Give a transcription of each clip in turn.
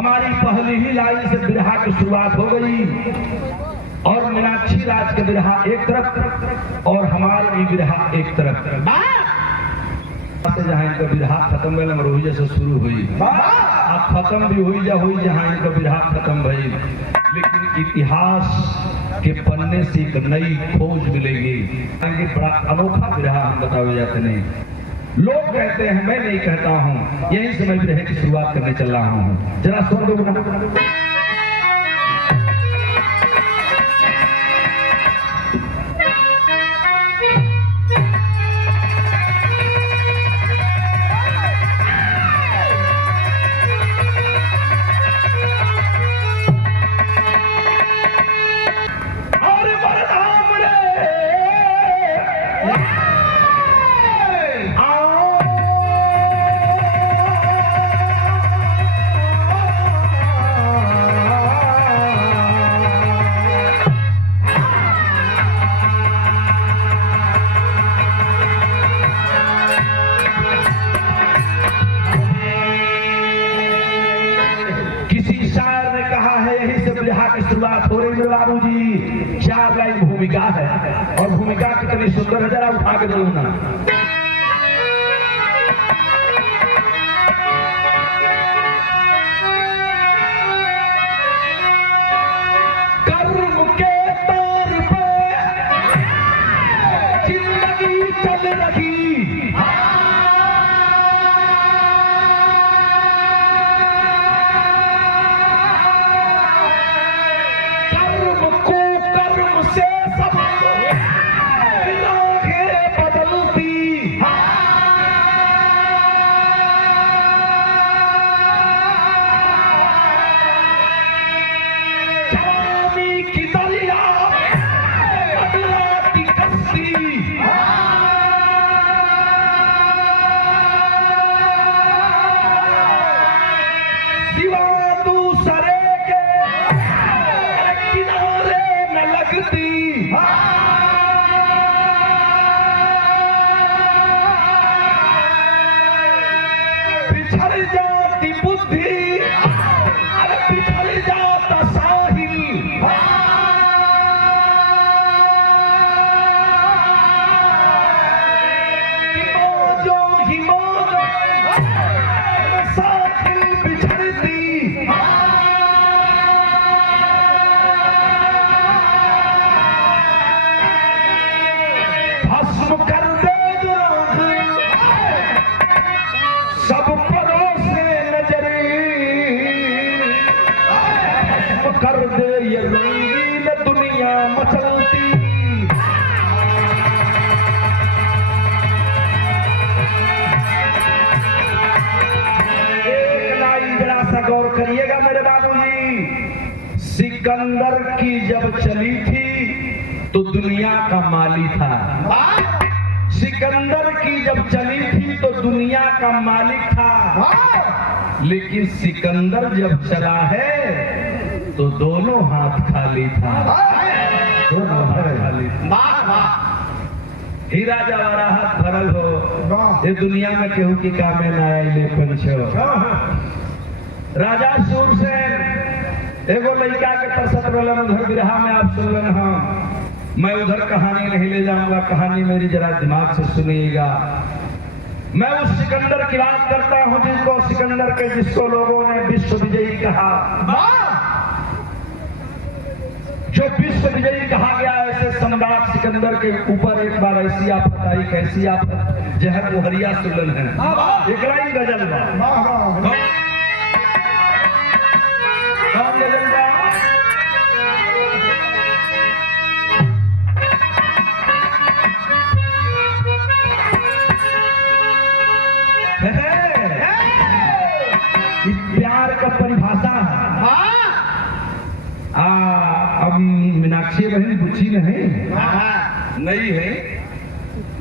हमारी पहली ही लाइन से बिरहा की शुरुआत हो गई और मीनाक्षी राज का बिरहा एक तरफ और हमारी बिरहा एक तरफ। जहाँ इनका बिरहा खत्म भइल मरोही जैसे शुरू हुई अब खत्म भी हुई जहाँ इनका बिरहा खत्म भइल, लेकिन इतिहास के पन्ने से एक नई खोज मिलेगी। बड़ा अनोखा बिरहा हम बताए जाते नहीं, लोग कहते हैं, मैं नहीं कहता हूँ। यही से मैं बिरहे की शुरुआत करने चल रहा हूँ। जरा सुन दो। शुरुआत हो रही है बाबू जी। 4 लाइन भूमिका है और भूमिका कितनी सुंदर है, जरा उठा के दो ना। कर्म के तौर पे जिंदगी चल रही, कर दे ये रंगीन दुनिया मचलती। एक लाइन जरा सा गौर करिएगा मेरे बाबूजी। सिकंदर की जब चली थी तो दुनिया का माली था। सिकंदर की जब चली थी तो दुनिया का मालिक था, लेकिन सिकंदर जब चला है तो दोनों हाथ खाली था। दोनों हाथ खाली था। हीरा जवाहरात भरल हो ये दुनिया में केहू की कामे ना आइले पंचो। राजा सूरसेन एगो लड़का के तरसत रहलन, उधर बिरहा में आप सुनलन। हाँ, मैं उधर कहानी नहीं ले जाऊंगा, कहानी मेरी जरा दिमाग से सुनिएगा। मैं उस सिकंदर की बात करता हूं जिसको सिकंदर के जिसको लोगों ने विश्व विजयी कहा, जो विश्व विजयी कहा गया। ऐसे सम्राट सिकंदर के ऊपर एक बार ऐसी आफत आई, कैसी आफत, जहर मुहरिया सुलन है। एक लाइन गजल बा, कौन गजल बा? प्यार का परिभाषा है। अब मीनाक्षी बहन बुच्ची नहीं है,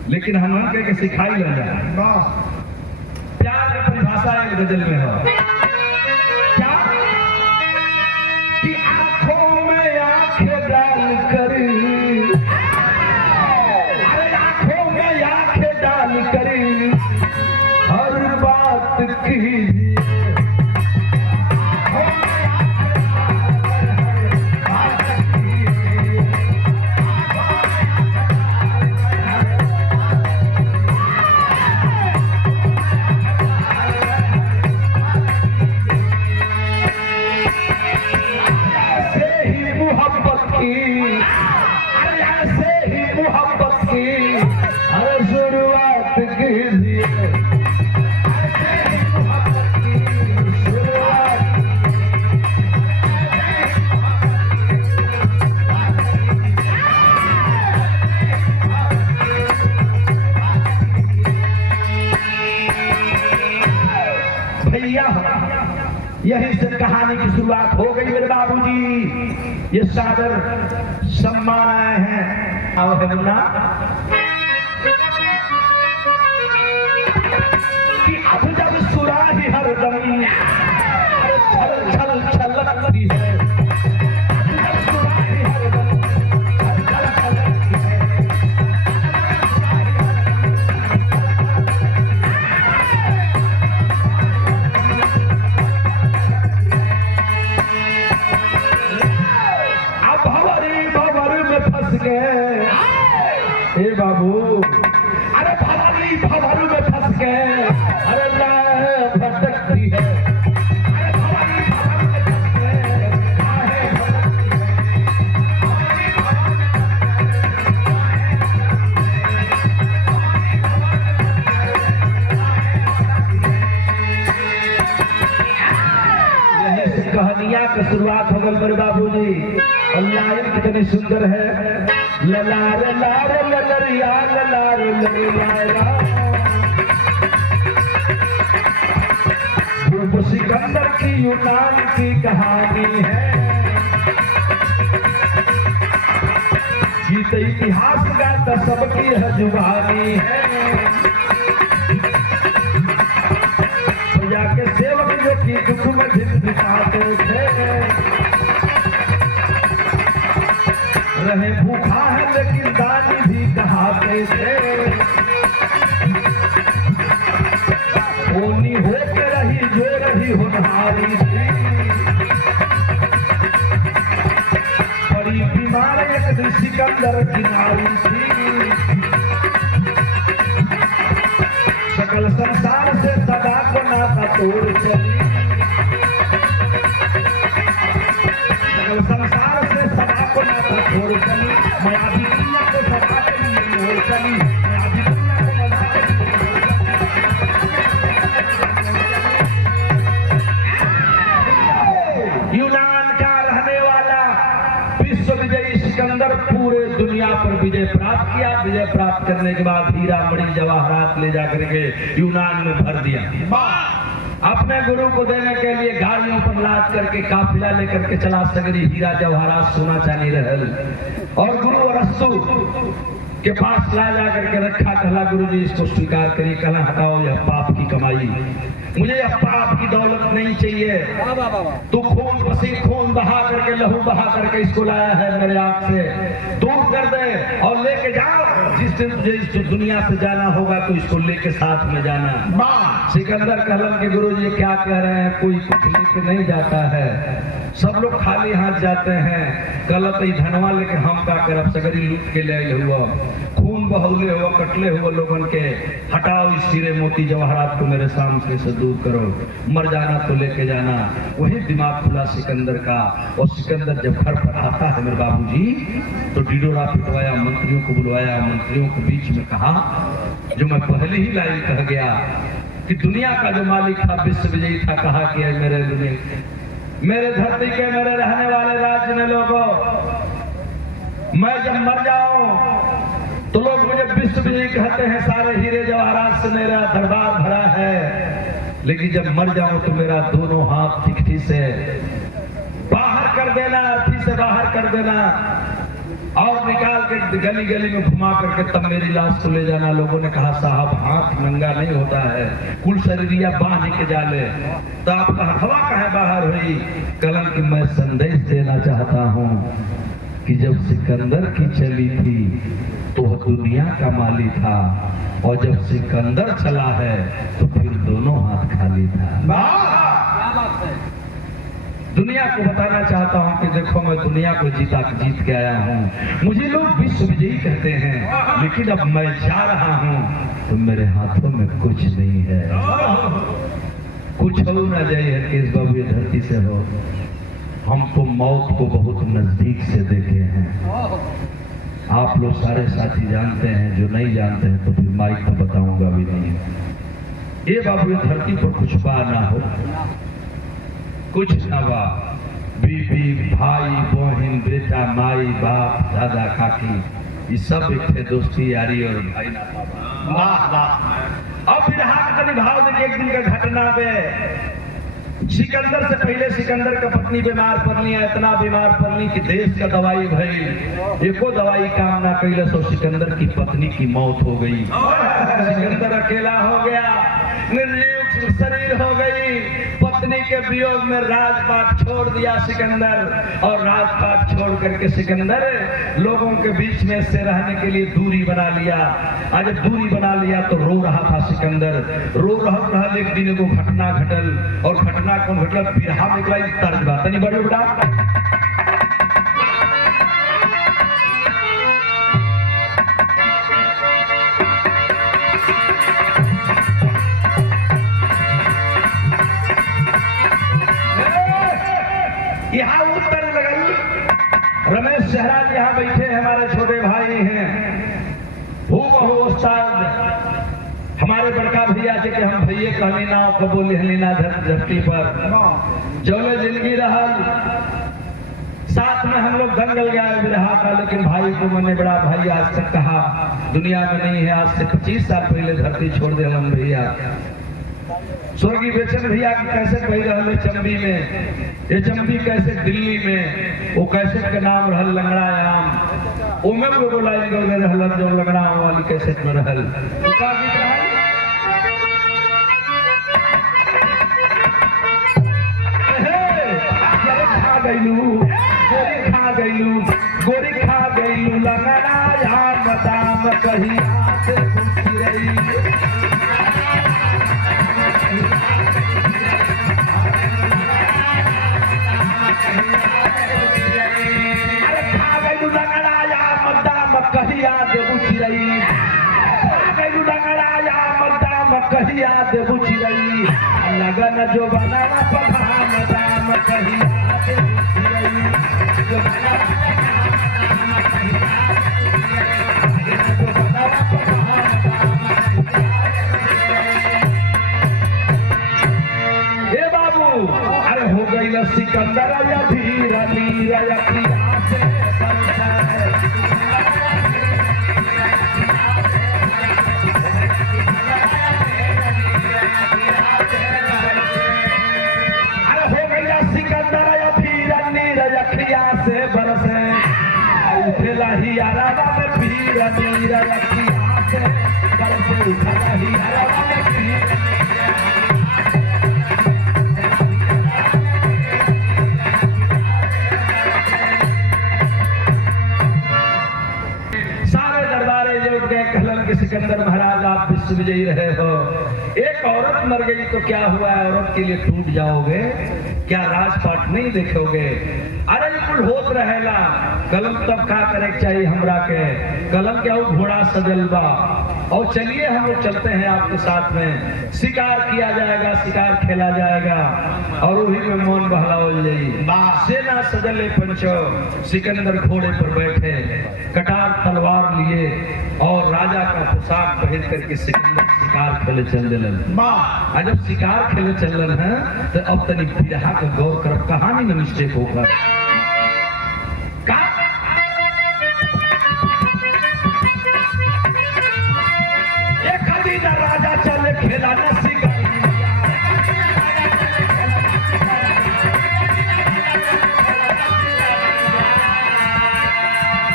लेकिन हम के सिखाई लग जाए। प्यार का परिभाषा एक गजल में हो, क्या कि आंखों में आंखें डाल कर, अरे आंखों में आंखें डाल कर हर बात की की शुरुआत हो गई मेरे बाबूजी। ये सादर सम्मान आए हैं। आओ है मुन्ना कि अब जब सुराही हरदम छल छल छलकती है, हे बाबू, अरे भवानी भंवर में फंस गए, अरे भटकती है, अरे भवानी भंवर में फंस गए, काहे भटकती है। यही कहानियां की शुरुआत हो गई मेरे बाबूजी। और लाइन कितनी सुंदर है, ललार लार ललरिया ललार ललरिया, वो सिकंदर की यूनान की कहानी है। गीत इतिहास गाता सबकी है जुबानी है। प्रजा के सेवक जो की दुख में धिक्काते थे, रहे भूखा है लेकिन दानी भी कहाते थे। होनी होके रही जो रही होनहारी थी, बड़ी बीमार एक दिन सिकंदर की नारी थी। सकल संसार से सदा को नाता तोड़ चली, सकल संसार से सदा को नाता छोड़ चली। माया भी दुनिया को सदा के लिए मोड़ चली, माया भी दुनिया को मजा के लिए। यूनान का रहने वाला विश्व विजयी सिकंदर पूरे दुनिया पर विजय प्राप्त किया। विजय प्राप्त करने के बाद हीरा मणि जवाहरात ले जाकर के यूनान में भर दिया। अपने गुरु को देने के लिए गाड़ियों पर लाद करके काफिला लेकर के चला, सगरी हीरा जवाहरात सोना चांदी रहल। और गुरु अरस्तु के पास ला जा करके रखा, कहला गुरु जी इसको स्वीकार करिए। कहला हटाओ, यह पाप की कमाई, मुझे यह पाप की दौलत नहीं चाहिए। तू खून पसीना खून बहा करके लहू बहा करके इसको लाया है, मेरे आंख से दूर कर दे और लेके जाओ। जिस दिन तुझे इस दुनिया से जाना होगा तो इसको लेके साथ में जाना। सिकंदर कहलन के गुरु जी क्या कह रहे हैं, कोई कुछ लेके नहीं जाता है, सब लोग खाली हाथ जाते हैं। गलत ही धनवा लेके हम का करब, सगरी लूट के ले हुआ, खून बहौले हुआ, कटले हुए लोगन के। हटाओ इस हीरे मोती जवाहरात को मेरे सामने से दूर करो, मर जाना तो लेके जाना। वही दिमाग खुला सिकंदर का। और सिकंदर जब घर पर आता है मेरे बाबूजी, तो डिडोरा पिटवाया, मंत्रियों को बुलवाया, मंत्रियों के बीच में कहा जो मैं पहले ही लाइन कह गया कि दुनिया का जो मालिक था, विश्व विजयी था, कहा कि मेरे धरती के मेरे रहने वाले राज्य में लोगों, मैं जब मर जाऊं तो लोग मुझे विश्व विजयी कहते हैं, सारे हीरे जवाहरात से मेरा दरबार भरा है। लेकिन जब मर जाऊं तो मेरा दोनों हाथ तिकठी से बाहर कर देना, अर्थी से बाहर कर देना और निकाल के गली गली में घुमा करके तब मेरी लाश को ले जाना। लोगों ने कहा साहब हाथ नंगा नहीं होता है, कुल शरीरिया बांध के जाले, तो आपका हवा कहे बाहर हुई। कलम की मैं संदेश देना चाहता हूँ कि जब सिकंदर की चली थी तो वह दुनिया का माली था, और जब सिकंदर चला है तो फिर दोनों हाथ खाली था। दुनिया को बताना चाहता हूं कि देखो मैं दुनिया को जीत के आया हूं। मुझे लोग विश्व विजयी कहते हैं, लेकिन अब मैं जा रहा हूं तो मेरे हाथों में कुछ नहीं है। कुछ हो ना जाए केस बाबू, ये धरती से हो। हम तो मौत को बहुत नजदीक से देखे हैं। आप लोग सारे साथी जानते हैं, जो नहीं जानते हैं तो फिर माइक तो बताऊंगा भी नहीं। ये बाबू ये धरती पर कुछ बा ना हो, कुछ न बा, बीबी भाई बहन बेटा माई बाप दादा काकी, ये सब एक थे, दोस्ती यारी और भाई ना बाबा। अब फिर हाथ का निभाव देखिए, एक दिन का घटना पे सिकंदर से पहले सिकंदर का पत्नी बीमार पड़नी है, इतना बीमार पड़नी कि देश का दवाई भई, एको दवाई काम ना कैलस और सिकंदर की पत्नी की मौत हो गई। सिकंदर अकेला हो गया, निर्जीव शरीर हो गई। पत्नी के वियोग में राजपाट छोड़ दिया सिकंदर, और राजपाट छोड़ करके सिकंदर लोगों के बीच में से रहने के लिए दूरी बना लिया। आज जब दूरी बना लिया तो रो रहा था सिकंदर, रो रहा एक दिन को घटना घटल, और घटना कौन घटल? बिरहा में तर्ज बात नहीं बड़े बड़ा यहाँ उत्तर लगल। रमेश सहराज यहाँ बैठे हैं, हमारे छोटे भाई हैं, हूबहू उस्ताद हमारे बड़का भैया जी के हम भैया कहनी ना कबो लिहनी ना धरती पर जौले जिंदगी रहल। साथ में हम लोग दंगल गए बिरहा का, लेकिन भाई को मैंने बड़ा भाई आज तक कहा दुनिया में नहीं है। आज से 25 साल पहले धरती छोड़ दे हम भैया। स्वर्गीय बेचन भैया की कैसेट बही रहल चंबी में, ये चंबी कैसेट दिल्ली में, वो कैसेट का नाम रहल लंगड़ायाम। ओमे को बोला रहल जो लंगड़ायाम वाली कैसेट में रहल। खा गईलू गोरी खा गईलू लंगड़ायाम दाम कही आते घुसी रही। कहिया दे बुझ रही लगन जो बनावा पधाम दाम कहिया दे बुझ रही जो बनावा हे बाबू अरे हो गई न सिकंदर या धीरा नीरा या किया से से बरसे उठला ही आरावा में पीर नीरा रखिया से बरसे उठला ही आरावा में पीर। सारे दरबारे जो उठ गए कहलन के सिकंदर महाराज आप विश्व विजयी रहे हो। एक औरत मर गई तो क्या हुआ, औरत के लिए टूट जाओगे क्या, राजपाट नहीं देखोगे? अरे कुल होत रहेला कलम तब का करे चाहिए हमरा के, कलम क्या घोड़ा सजल बा। और चलिए हम लोग चलते हैं आपके साथ में, शिकार किया जाएगा, शिकार खेला जाएगा और वही में मन बहलावल जाई। सेना सजले पंचो, सिकंदर घोड़े पर बैठे, कटार तलवार लिए और राजा का पोशाक पहन करके सिकंदर शिकार खेले चल दिलन। जब शिकार खेले चलन है तो अब तनी बिरहा का गौर कर, कहानी में मिस्टेक होगा। राजा चले खेला न शिकार,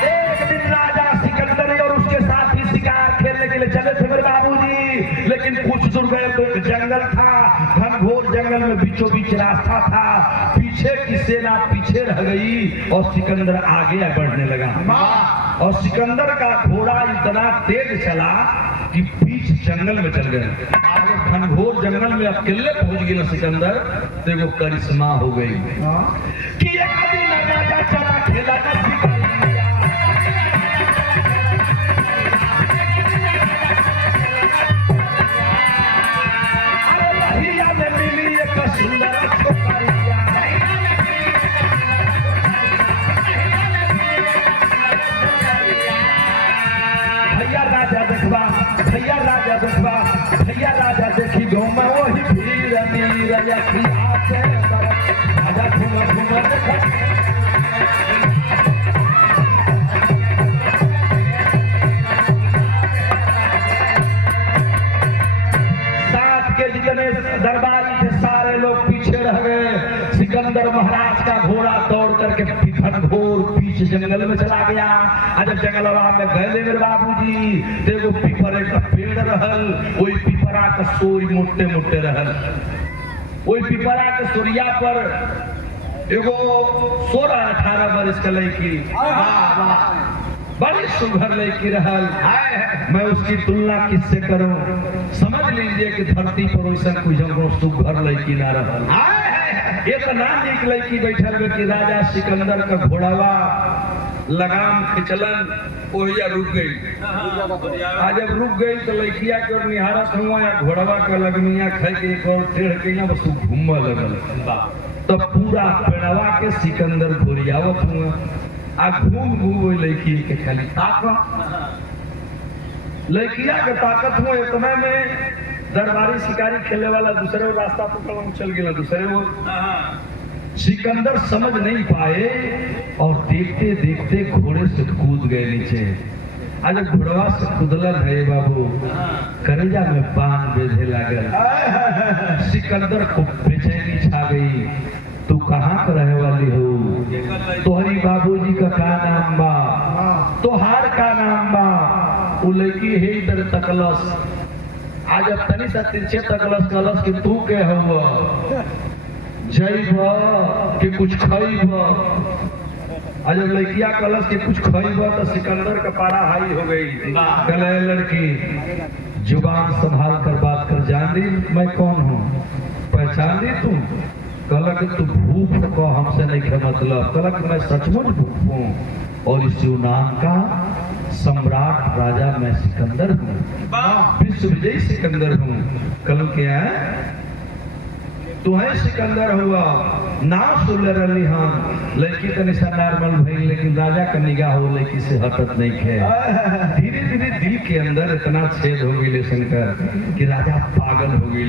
एक दिन राजा सिकंदर और उसके साथ ही शिकार खेलने के लिए चले थे मेरे बाबूजी। लेकिन कुछ दूर गए तो एक जंगल था, घनघोर जंगल में बीचों बीच रास्ता था। पीछे की सेना पीछे रह गई और सिकंदर आगे बढ़ने लगा। और सिकंदर का घोड़ा इतना तेज चला कि बीच जंगल में चल गए। घनघोर जंगल में अकेले पहुंच गए ना सिकंदर, तो एगो करिश्मा हो गई कि एक दिन राजा चला खेला न शिकार। अरे रहिया में मिली एक सुंदर छोकरिया, भैया राजा देखबा, भैया राजा देखबा, भैया राजा देखी गाँव में वही भीड़ नीरा यखिया से राजा घूम घूम देखा। साथ के जितने दरबारी थे सारे लोग पीछे रह का घोड़ा दौड़ करके घनघोर बीच जंगल में चला गया। जब जंगलवा में गए मेरे बाबूजी देखो पीपरे का पेड़ रहल, वही पीपरा का सोई मोटे मोटे रहल। वही पीपरा के सोरिया पर एगो 16-18 वर्ष के लड़की, बड़ी सुघर लड़की रहल। मैं उसकी तुलना किससे करूं? समझ लीजिए कि धरती पर वैसा कोई जंगलों सुघर लड़की ना रहल। इतना नीक लड़की बैठल में कि राजा सिकंदर का घोड़ावा लगाम खिंचलन, ओहिया रुक गई। जब रुक गई तो लड़किया के और निहारत हुआ या घोड़ावा के लगमिया खाई के एक और टेढ़ के यहाँ बस घूम लगल। तो पूरा पेड़वा के सिकंदर घोरियावत हुआ आ घूम घूम लड़की के खाली ताकत, लड़किया के ताकत हुआ। इतने में दरबारी शिकारी खेले वाला दूसरे रास्ता पकड़ चल गया। दूसरे वो सिकंदर समझ नहीं पाए और देखते देखते घोड़े से कूद गए नीचे। आज घोड़वा से कूदलन है बाबू, करेजा में बांध बेधे लागल। सिकंदर को बेचैनी छा गई। तू कहाँ का रहे वाली हो? तोहरी बाबूजी का नाम बा? तोहार का नाम बा? वो लड़की है इधर तकलस। आज अब तनी सा तिरछे तकलस कलस कि तू के हो जैब कि कुछ खइब। आज जब लड़किया कलस के कुछ खइब तो सिकंदर का पारा हाई हो गई। कल लड़की जुबान संभाल कर बात कर, जान रही मैं कौन हूँ? पहचान ली तू? कहला कि तू भूख को हमसे नहीं खे मतलब। कहला कि मैं सचमुच भूख हूँ और इस यूनान का सम्राट राजा मैं सिकंदर हूँ, विश्व विजयी सिकंदर हूँ। कल क्या है? तू है सिकंदर हुआ ना सुन रही। हाँ लड़की का निशान नॉर्मल भई, लेकिन राजा का निगाह हो लड़की से हटत नहीं खे। धीरे धीरे दिल के अंदर इतना छेद हो गई शंकर कि राजा पागल हो गई।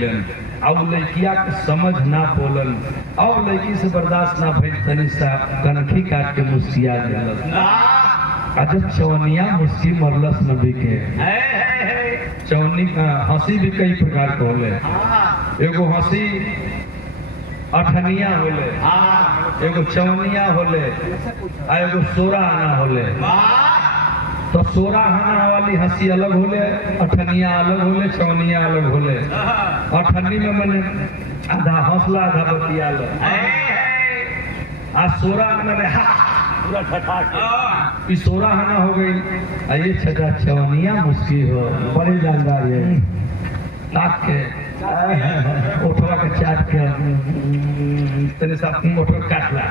अब लड़किया के समझ ना बोलन, अब लड़की से बर्दाश्त ना भई, तनी सा कनखी काट के मुस्किया दिलस। अजब चवनिया मुस्की मरलस नबी के। चवनी हंसी भी कई प्रकार के होले। एगो हंसी अठनिया होले, एगो चवनिया होले, एगो सोरा आना होले। तो सोरा आना वाली हंसी अलग होले, अठनिया अलग होले, चवनिया अलग होले। अठनी में मैंने आधा हौसला आधा बतिया लो। आज सोरा आना में पूरा ठठाक सोरा आना हो गई। ये छठा चवनिया मुस्की हो, बड़ी जानदार है। ताक के ओठवा के चाट के तने सा ओठवा काटला।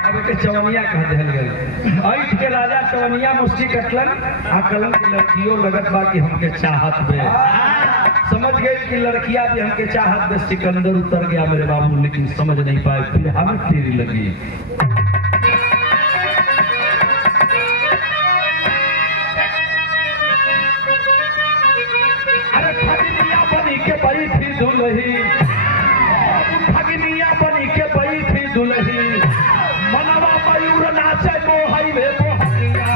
अब के चवनिया कह देल गेल। ऐठ के राजा चवनिया मुस्की कटलन। आ कलम की लड़कियों लगत बा कि हमके चाहत बे। समझ गई कि लड़कियां भी हमके चाहत बे। सिकंदर उतर गया मेरे बाबू, लेकिन समझ नहीं पाए। फिर हमें तेरी लगी। अरे ठगनिया बनी के बई थी दुल्ही, ठगनिया बनी के बई थी दुल्ही। मनवा मयूर नाचे मोहई रे मोहनिया।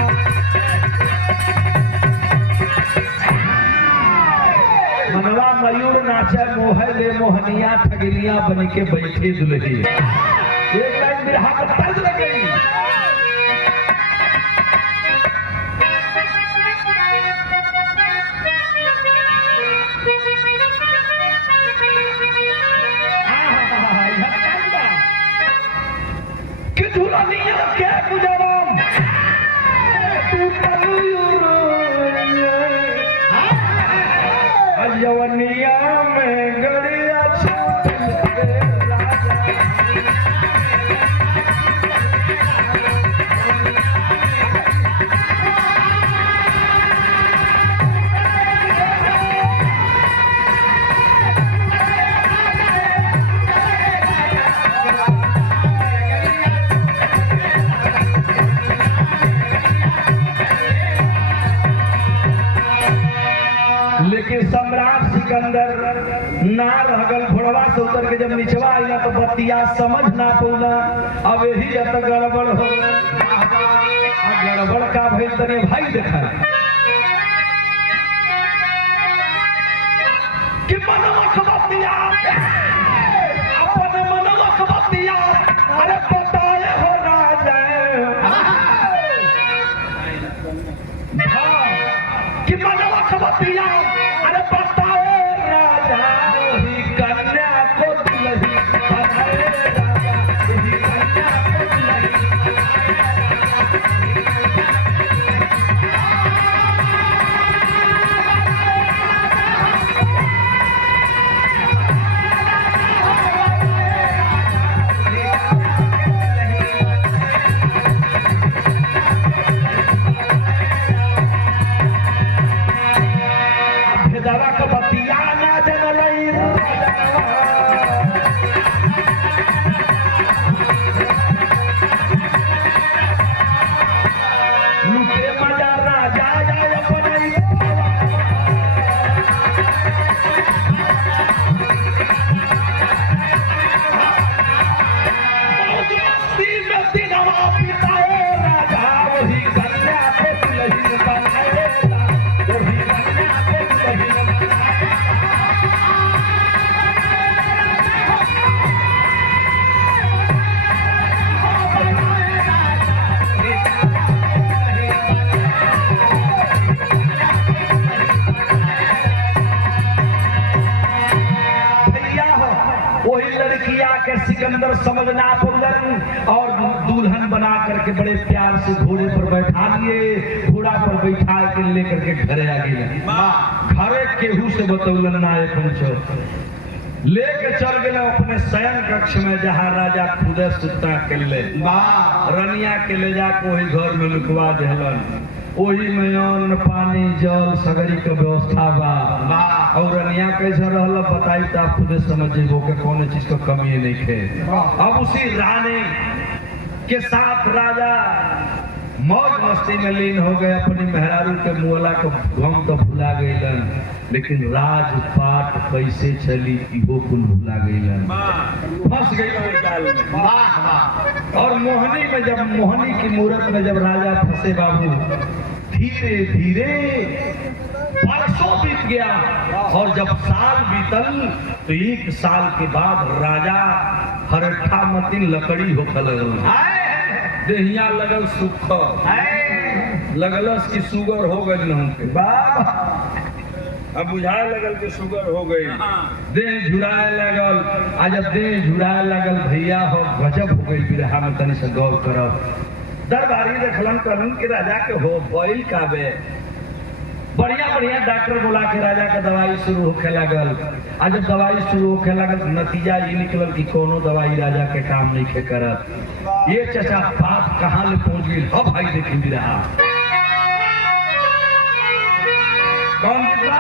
मनवा मयूर नाचे मोहई रे मोहनिया। ठगनिया बनी के बैठी दुल्ही। एक लाइन मेरे हाथ में तर्ज लग गई। दुल्हनिया के गुजरम तू पलूरो अजवनिया में गड़िया छूट राजा। सम्राट सिकंदर ना रहगल। घोड़वा से उतर के जब निचवा आइला तो बतिया समझ ना पौला। अब यही जब तक गड़बड़ हो गड़बड़ का भइल तने भाई देखा कि मनवा के बतिया अपन मनवा के बतिया अरे बताए हो राजा कि मनवा खबतिया अरे बताए राजा वही कन्या को दुल्ही बनाए राजा वही कन्या को दुल्ही सिकंदर समझना पुल्लन और दुल्हन बना करके बड़े प्यार से घोड़े पर बैठा लिए घोड़ा पर बैठा के लेकर के घरे आ गए घरे केहू से बतौलन ना पंचो लेके चल गए अपने शयन कक्ष में जहाँ राजा खुद सुता के ले रनिया के ले जाके वही घर में लुकवा देलन वही में अन्न पानी जल सगरी के व्यवस्था बा और रनिया कैसे रहल बताई तो आप खुद समझिए के कौन चीज का कमी नहीं थे। अब उसी रानी के साथ राजा मौज मस्ती में लीन हो गए अपनी मेहरारू के मुअला को गम तो भुला गईलन लेकिन राजपाट कैसे चली इहो कुल भुला गईलन फंस गई और मोहनी में जब मोहनी की मूरत में जब राजा फंसे बाबू धीरे धीरे वर्षों बीत गया और जब साल बीतल तो एक साल के बाद राजा हरठा मतीन लकड़ी होकर लगल देहिया लगल सुख लगलस की शुगर हो गई अब बुझाए लगल के शुगर हो गई देह झुराए लगल आज जब देह झुराए लगल भैया हो गजब हो गई बिरहा में तनी से गौर करब दरबारी देखलन करन के राजा के हो भइल काबे बढ़िया बढ़िया डॉक्टर बुला के राजा का दवाई शुरू होखे लगल आज जब दवाई शुरू होखे लगल नतीजा ये निकलल कि कोनो दवाई राजा के काम नहीं खे करत ये चचा बात कहाँ ले पहुंच गई अब भाई देखी बिरहा कौन निकला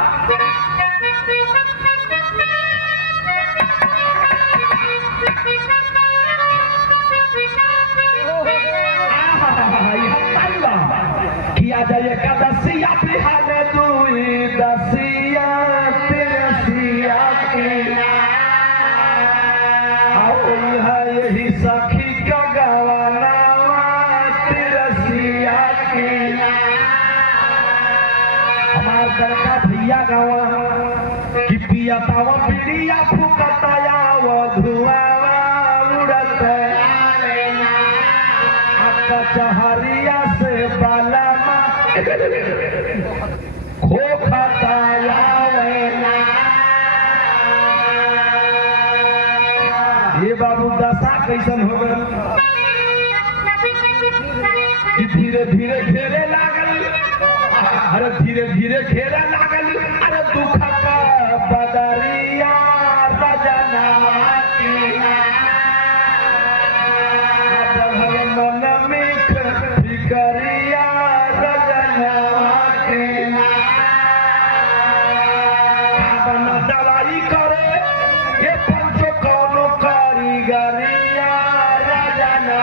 किया जाए कदसिया बिहार दुई दसिया तेरसिया के यही सखी का गवाना तेरसिया के हमार दरका भैया गावा कि पिया तावा पीड़िया फुकताया वो धुआ उड़त कचहरिया से बाला खोखताया ये बाबू दशा कैसन हो गए धीरे धीरे खेले लागल अरे धीरे धीरे खेले लागल अरे दुख का बदरिया रजना मन में फिकरिया रजना दवाई करे ये पंचो कौनो कारीगरिया रजना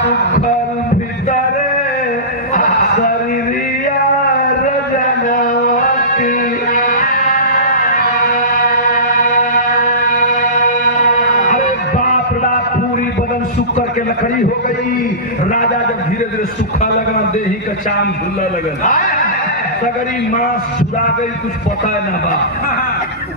सुखल भीतरे शरीरिया रजना शुक्र के लकड़ी हो गई राजा जब धीरे धीरे सूखा लगा देही का चाम धुल्ला लगा सगरी मांस छुड़ा गई, कुछ पता न बा।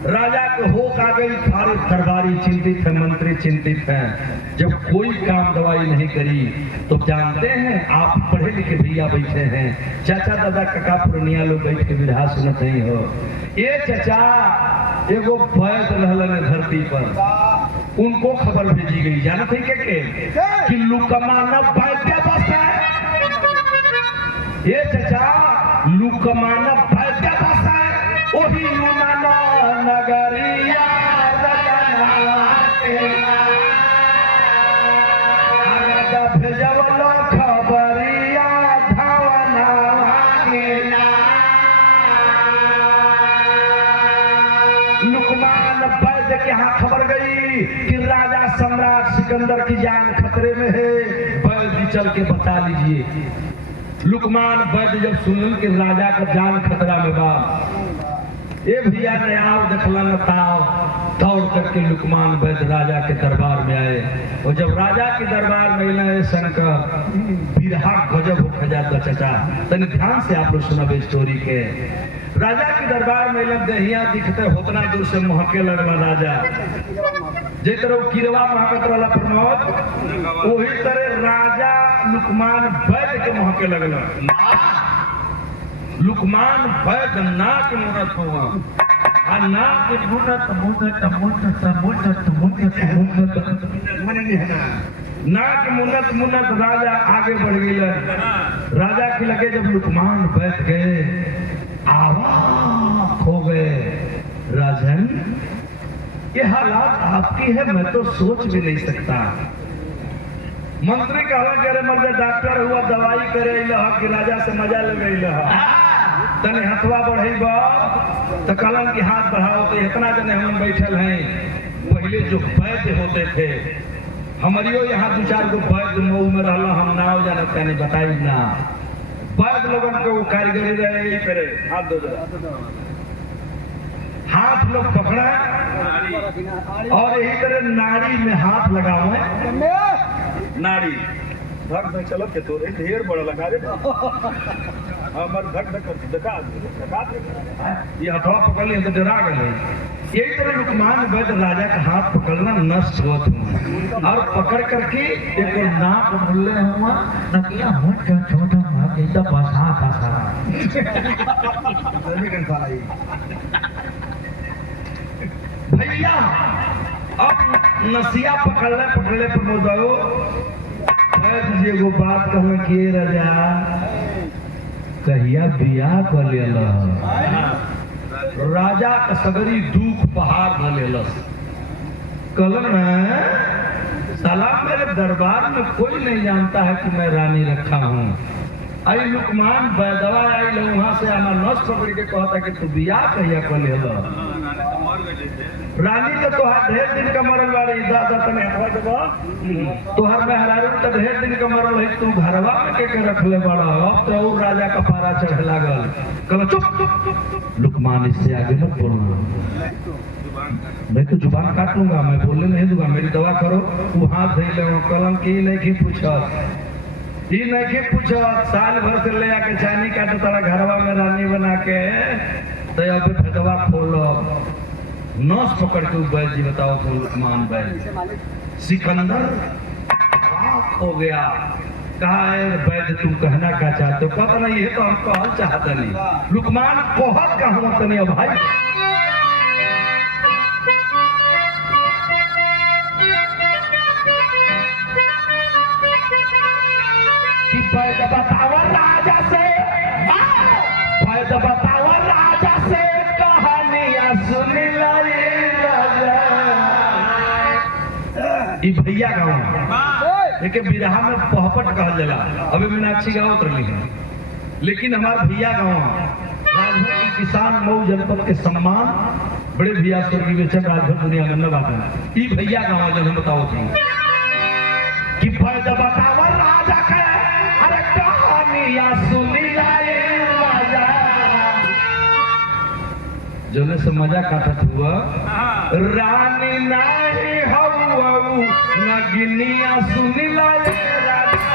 राजा के होक आ गई, सारे दरबारी चिंतित है, मंत्री चिंतित हैं। जब कोई काम दवाई नहीं करी तो जानते हैं, आप पढ़े लिखे भैया बैठे हैं, चाचा दादा काका पुरनिया लोग बैठ के विधा सुनत नहीं हो। ये चाचा एगो वैद रहलन धरती पर, उनको खबर भेजी गई, जानते हैं के कि लुकमाना वैद्य बस है। ये चाचा लुकमाना वैद्य बस है, वही यूनाना नगरिया राजा भेजवला खबरिया धावना लुकमान वैद्य के यहाँ खबर गई कि राजा सम्राट सिकंदर की जान खतरे में है, वैद्य चल के बता लीजिए। लुकमान वैद्य जब सुनल कि राजा का जान खतरा में बा, ये भैया ने आओ देखला न ताव, दौड़ करके लुकमान वैद्य राजा के दरबार में आए। और जब राजा के दरबार में मिला शंकर बिरहा गजब हो जाता। चाचा तनि ध्यान से आप लोग सुना स्टोरी के। राजा के दरबार में लग दहिया दिखते होतना दूर से महके लगला राजा, जे तरह किरवा महकत वाला प्रमोद, वही तरह राजा लुकमान वैद्य के महके लगला। लुकमान वैद्य नाक मुनत हुआ, और नाक के मुनत मुनत मुनत मुनत मुनत मुनत नाक मुनत मुनत राजा आगे बढ़ गए। राजा के लगे जब लुकमान वैद्य गए, आवाज हो गए, राजन ये हालात आपकी है, मैं तो सोच भी नहीं सकता। मंत्री कहा कि अरे मर्द डॉक्टर हुआ, दवाई करे कि राजा से मजा लगे तने हथवा बढ़े तो कलम की हाथ बढ़ाओ तो इतना जने हम बैठल हैं। पहले जो वैद्य होते थे, हमारियो यहाँ दो चार गो वैद्य मऊ में रहला, हम नाव जानत कहने बताई ना। वैद्य लोगन को कारीगरी रहे, यही करे हाथ दो हाथ लोग पकड़ा और यही तरह नाड़ी में हाथ लगाओ। नाड़ी धक धक चलो के तो ढेर बड़ा लगा रे हमर धक धक धका ये हथवा पकड़ लिए तो डरा गए। यही तरह लुकमान वैद्य राजा का हाथ पकड़ना नष्ट हुआ और पकड़ करके एक नाक मुल्ले हुआ नकिया मोटा छोटा मां के तो बसा था सारा भैया। अब नसिया पकड़ले प्रमोदो वैद्य जी को बात कहना कि राजा कहिया बियाह कर लेला। राजा का सगरी दुख पहाड़ न लेलस। कल साला मेरे दरबार में कोई नहीं जानता है कि मैं रानी रखा हूँ। आई लुकमान वैदवा आई लो वहां से आना नस पकड़ के कहता कि तू बियाह कहिया कर लेला। रानी तो तोहार ढेर दिन का मरल वाली दादा तने हटवा देबो, तोहार मेहरारू तो ढेर दिन का मरल है, तू घरवा में के रख ले बड़ा। अब तो और राजा का पारा चढ़ लागल। कल चुप लुकमान, इससे आगे मत बोलना, मैं तो जुबान काट लूंगा, मैं बोलने नहीं दूंगा, मेरी दवा करो। तू हाथ धे ले कलम की नहीं पूछत, ये नहीं पूछत। साल भर से ले आके चानी काटे तारा घरवा में रानी बना के, तो अब भेदवा खोलो नस पकड़ के वैद्य जी बताओ तो लुकमान वैद्य सिकंदर हो गया। कहा है वैद्य तुम कहना क्या चाहते हो? पता नहीं है तो हम कहल चाहते नहीं। लुकमान कोहत का हुआ तो नहीं भाई। कि वैद्य बताओ राजा से, वैद्य बताओ राजा से कहानियां सुन भैया गाँव एक बिरहा में पहपट कहल जाला। अभी मीनाक्षी गाँव उतर है, लेकिन हमारा भैया गाँव राजभर की किसान मऊ जनपद के सम्मान बड़े भैया स्वर्गीय बेचन राजभर दुनिया में न बात है। ई भैया गाँव जो हम बताओ थी कि वैद्य बताओ राजा के अरे कहानियां सुनी लाए राजा। जो ने से मजा काटत हुआ रानी नारी नगिनिया सुनी लाए राजा।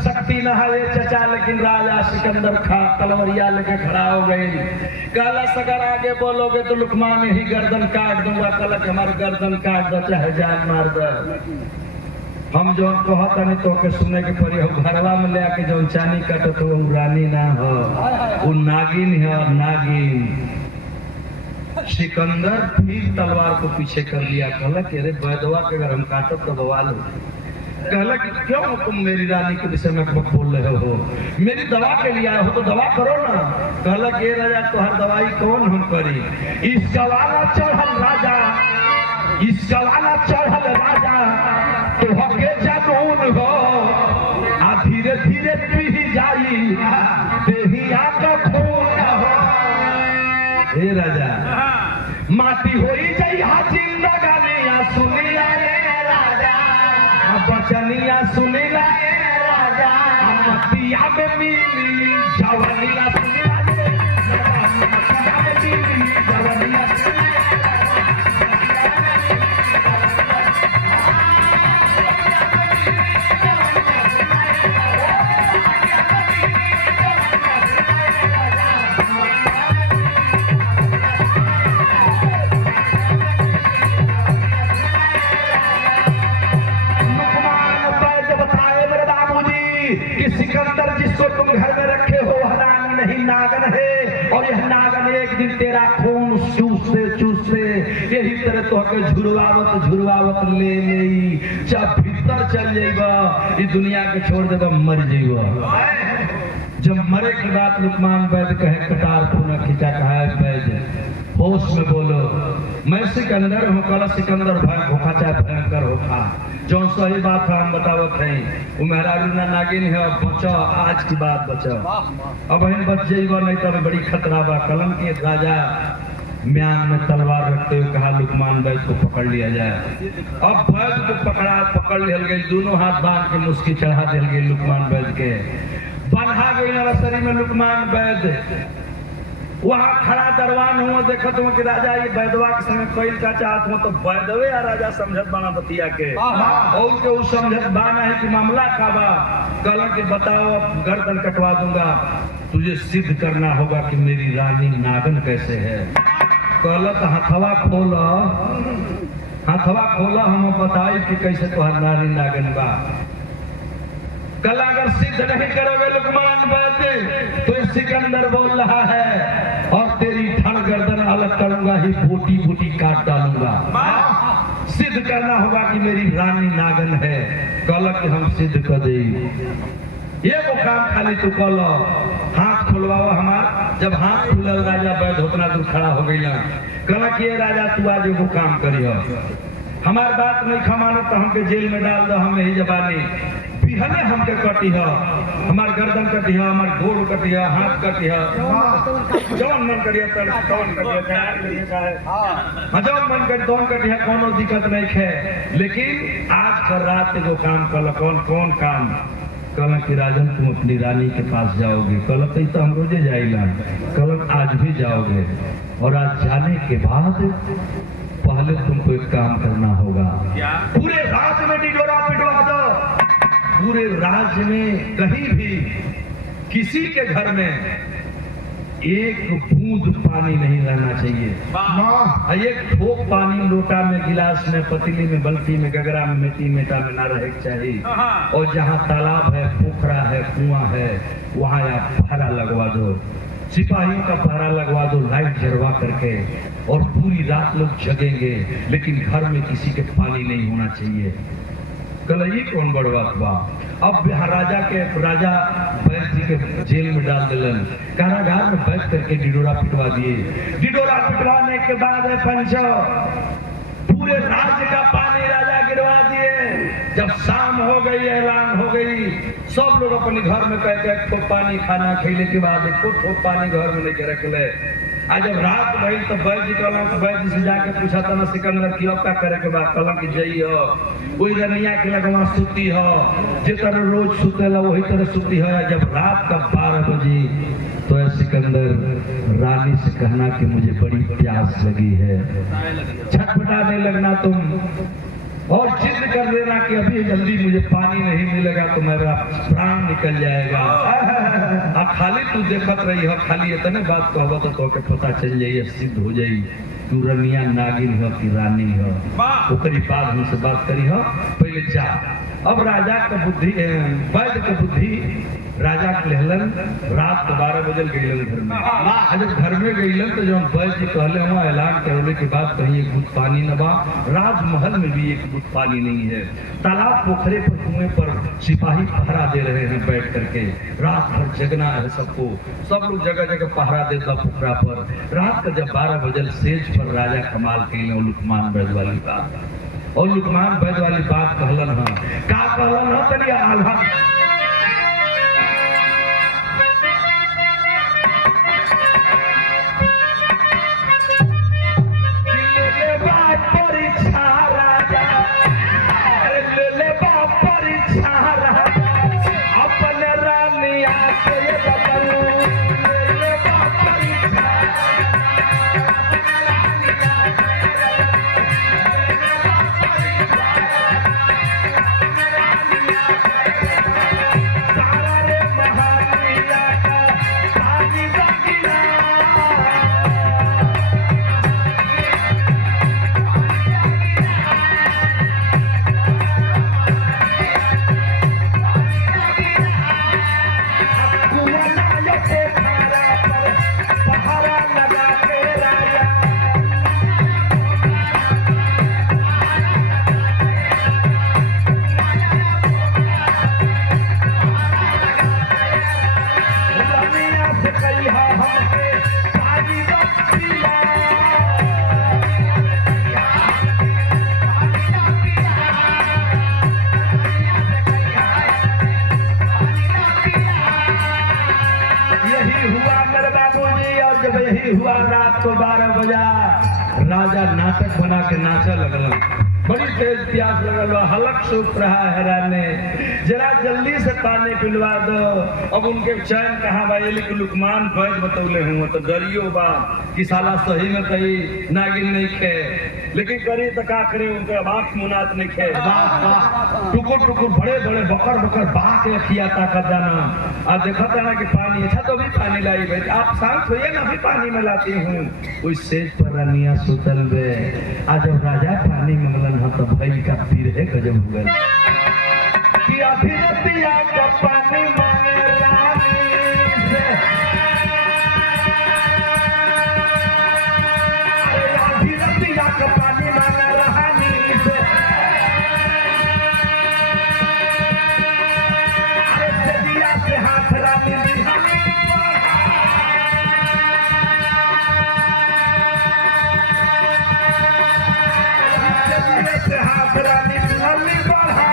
शक्ति न है ये चचा, लेकिन राजा सिकंदर खा तलवरिया लेके खड़ा हो गई। कहला अगर आगे बोलोगे तो लुकमान ही गर्दन काट दूंगा। कहला हमारे गर्दन काट दो चाहे जान मार दो, हम जो कहता नहीं तो के सुने के पड़ी हो। घरवा में ले आके जो चानी काटो तो वो रानी ना हो, वो नागिन है, नागिन। सिकंदर फिर तलवार को पीछे कर लिया। कहला कि अरे बैदवा के अगर हम काटो तो बवाल हो। कहला कि क्यों तुम मेरी रानी के विषय में बोल रहे हो, मेरी दवा के लिए आए हो तो दवा करो ना। कहला कि राजा तो हर दवाई कौन हम करी, इसका वाला चढ़ल राजा, इसका वाला चढ़ल राजा तो हके जानून हो, आ धीरे धीरे पी जाई देहिया का खून हो। हे राजा माटी होई जाई हा जिंदगानिया सुनिया रे राजा, बचनिया सुनिया रे राजा, मटिया में मिली जवनिया सुनिया रे, मटिया में मिली जवनिया सुनिया। सिकंदर जिसको तुम घर में रखे हो वह रानी नहीं नागन है, और यह नागन एक दिन तेरा खून चूसते चूसते यही तरह तो के झुरवावत झुरवावत ले ले जब भीतर चल जाइबा ये दुनिया के छोड़ देबा मर जाइबा। जब मरे की बात लुकमान वैद्य कहे कटार पुनः खींचा कहा वैद्य होश में बोलो मैं सिकंदर हूँ। कल सिकंदर होखा चाहे भयंकर होखा, जो सही बात है हम बतावत हैं। वो मेहरारू ना नागिन है, बचो आज की बात बचो, अब हम बच जाइबा नहीं तब बड़ी खतरा बा। कलम के राजा म्यान में तलवार रखते हुए कहा लुकमान वैद्य को पकड़ लिया जाए। अब वैद्य को पकड़ लिया गई, दोनों हाथ बांध के मुस्की चढ़ा दिल गई लुकमान वैद्य के, बंधा गई नरसरी में लुकमान वैद्य। वहाँ खड़ा दरवान हुआ देखत हूँ कि राजा ये बैदवा के संग कोई का चाहत हो तो बैदवे या राजा समझत बाना बतिया के, और के उस समझत बाना है कि मामला का बा। कहला कि बताओ अब गर्दन कटवा दूंगा, तुझे सिद्ध करना होगा कि मेरी रानी नागन कैसे है। कहला तो हथवा खोला, हथवा खोला हम बताई कि कैसे तुम्हारी रानी नागन बा। कल अगर सिद्ध नहीं करोगे लुकमान वैद्य तो सिकंदर बोल रहा है और तेरी ठड़ गर्दन अलग करूंगा ही, बोटी बोटी काट डालूंगा। सिद्ध करना होगा कि मेरी रानी नागन है। कल कि हम सिद्ध कर दे, ये वो काम खाली तू कल हाथ खुलवाओ हमार। जब हाथ खुलल राजा वैद्य उतना दूर खड़ा हो गई ना। कल कि ये राजा तू आज वो काम करियो, हमार बात नहीं खमानो तो हमके जेल में डाल दो, हम यही जबानी बिहने हमके कटी है, हमार गर्दन कटी है, हमार गोड़ कटी है, हाथ कटी है, जौन मन करिए तौन कटिए चाहे जौन मन करी तौन कटी है, कोनो दिक्कत नहीं है। लेकिन आज कर रात को काम कल कौन काम। कल कि राजन तुम अपनी रानी के पास जाओगे। कल तो हम रोजे जाइला, कल आज भी जाओगे, और आज जाने के बाद पहले तुमको एक काम करना होगा। पूरे राज्य में डिडोरा पिटवा दो, पूरे राज्य में कहीं भी किसी के घर में एक बूंद पानी नहीं रहना चाहिए। एक ठोक पानी लोटा में, गिलास में, पतीली में, बल्टी में, गगरा में, मिट्टी मेटा में ना रहे चाहिए। और जहाँ तालाब है, पोखरा है, कुआं है, वहाँ आप पहरा लगवा दो, सिपाहियों का पहरा लगवा दो लाइट जलवा करके, और पूरी रात लोग जगेंगे, लेकिन घर में किसी के पानी नहीं होना चाहिए। कल ये कौन बड़ बात बा। अब राजा वैद्य जी के जेल में डाल दिलन, कारागार में बैठ करके डिडोरा पिटवा दिए। डिडोरा पिटवाने के बाद पंचो पूरे राज्य का पानी राजा गिरवा दिए। जब शाम हो गई, ऐलान हो गई, सब लोग अपने घर में कह के एक पानी खाना खेले के बाद एक पानी घर में लेके रख ले। आज जब रात भई तो वैद्य कहला तो वैद्य से जाके पूछा था ना सिकंदर की अब क्या करे के बाद। कहला कि जई हो वही रनिया के लगवा सुती हो, जिस तरह रोज सुतेला वही तरह सुती हो। जब रात का 12 बजे तो सिकंदर रानी से कहना कि मुझे बड़ी प्यास लगी है, छटपटाने लगना तुम। और जिद कर देना कि अभी जल्दी मुझे पानी नहीं मिलेगा तो मेरा प्राण निकल जाएगा। अब खाली तू देखत रही हो, खाली इतने बात कहबो तो तोके पता चल जाइए, सिद्ध हो जाई तू रनिया नागिन हो कि रानी हो। ओकरी बाद हमसे बात करी हो, पहले जा। अब राजा का बुद्धि, वैद्य का बुद्धि राजा के लेहलन। रात को 12 बजे गईलन घर में। जब घर में गईलन तो जब वैद्य जी कहले हुआ ऐलान करने के बाद कहीं एक बूंद पानी न बा। राजमहल में भी एक बूंद पानी नहीं है। तालाब पोखरे पर कुएं पर सिपाही पहरा दे रहे हैं बैठ करके। रात भर जगना है सबको, सब लोग जगह जगह पहरा देता पोखरा पर। रात का जब 12 बजे सेज पर राजा कमाल कैले लुकमान वैद्य वाली बात। और लुकमान वैद्य वाली बात कहलन है, का कहलन है तनी आल्हा हुआ। रात को 12 बजा राजा नाटक बना के नाचा लगल। बड़ी तेज प्यास लगल, हलक सूख रहा है राने, जरा जल्दी से पानी पिलवा दो। अब उनके चैन कहाँ बा, ये लुकमान वैद्य बतौले हुए तो डरियो बा कि साला सही में कहीं नागिन नहीं खे, लेकिन करी तो का करे, उनके आँख मुनात नहीं खे। टुकुर टुकुर बड़े बड़े बकर बकर बहा के खिया ताकत जाना। आप देखा था कि पानी अच्छा तो भी पानी लाई भाई, आप शांत होइए ना, भी पानी में लाती हूँ। उस सेज पर रानिया सुतल बे। आज जब राजा पानी मंगलन हो तो भाई का पीर है गजब हो गया कि अभिनतिया का पानी मांगे रानी से। अभिनतिया का पानी मांगे रानी से। अरे सदिया से हाथ रानी से हाथ रानी बढ़ा।